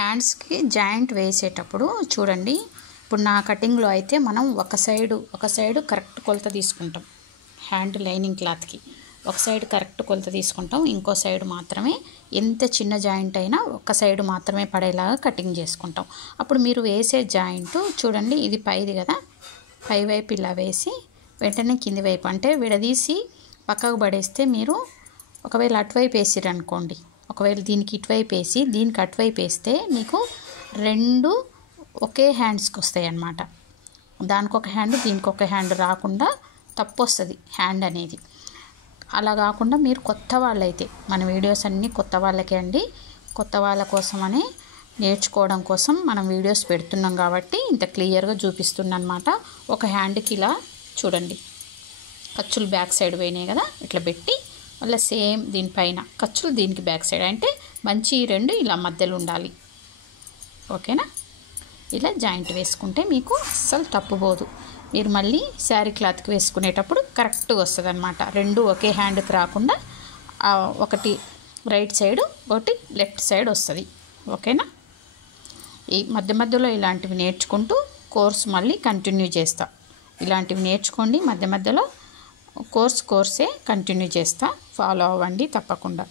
హ్యాండ్స్కి జాయింట్ వేసేటప్పుడు చూడండి, ఇప్పుడు నా కటింగ్లో అయితే మనం ఒక సైడు కరెక్ట్ కొలత తీసుకుంటాం. హ్యాండ్ లైనింగ్ క్లాత్కి ఒక సైడ్ కరెక్ట్ కొలత తీసుకుంటాం, ఇంకో సైడ్ మాత్రమే ఎంత చిన్న జాయింట్ అయినా ఒక సైడ్ మాత్రమే పడేలాగా కటింగ్ చేసుకుంటాం. అప్పుడు మీరు వేసే జాయింట్ చూడండి, ఇది పైది కదా, పై వైపు ఇలా వేసి వెంటనే కింది వైపు అంటే విడదీసి పక్కకు పడేస్తే, మీరు ఒకవేళ అటువైపు వేసిరనుకోండి, ఒకవేళ దీనికి ఇటువైపు వేసి దీనికి అటువైపు వేస్తే మీకు రెండు ఒకే హ్యాండ్స్కి వస్తాయి అన్నమాట. దానికి ఒక హ్యాండ్ దీనికి ఒక హ్యాండ్ రాకుండా తప్పు వస్తుంది హ్యాండ్ అనేది. అలా కాకుండా మీరు కొత్త వాళ్ళైతే, మన వీడియోస్ అన్నీ కొత్త వాళ్ళకే అండి, కొత్త వాళ్ళ కోసమని నేర్చుకోవడం కోసం మనం వీడియోస్ పెడుతున్నాం కాబట్టి ఇంత క్లియర్గా చూపిస్తున్నాను అన్నమాట. ఒక హ్యాండ్కి ఇలా చూడండి, ఖర్చులు బ్యాక్ సైడ్ పోయినాయి కదా, ఇట్లా పెట్టి మళ్ళీ సేమ్ దీనిపైన ఖర్చులు దీనికి బ్యాక్ సైడ్, అంటే మంచి రెండు ఇలా మధ్యలో ఉండాలి. ఓకేనా? ఇలా జాయింట్ వేసుకుంటే మీకు అస్సలు తప్పుపోదు. మీరు మళ్ళీ శారీ క్లాత్కి వేసుకునేటప్పుడు కరెక్ట్గా వస్తుంది అన్నమాట. రెండు ఒకే హ్యాండ్కి రాకుండా ఒకటి రైట్ సైడ్ ఒకటి లెఫ్ట్ సైడ్ వస్తుంది. ఓకేనా? ఈ మధ్య మధ్యలో ఇలాంటివి నేర్చుకుంటూ కోర్స్ మళ్ళీ కంటిన్యూ చేస్తా. ఇలాంటివి నేర్చుకోండి, మధ్య మధ్యలో కోర్సే కంటిన్యూ చేస్తా, ఫాలో అవ్వండి తప్పకుండా.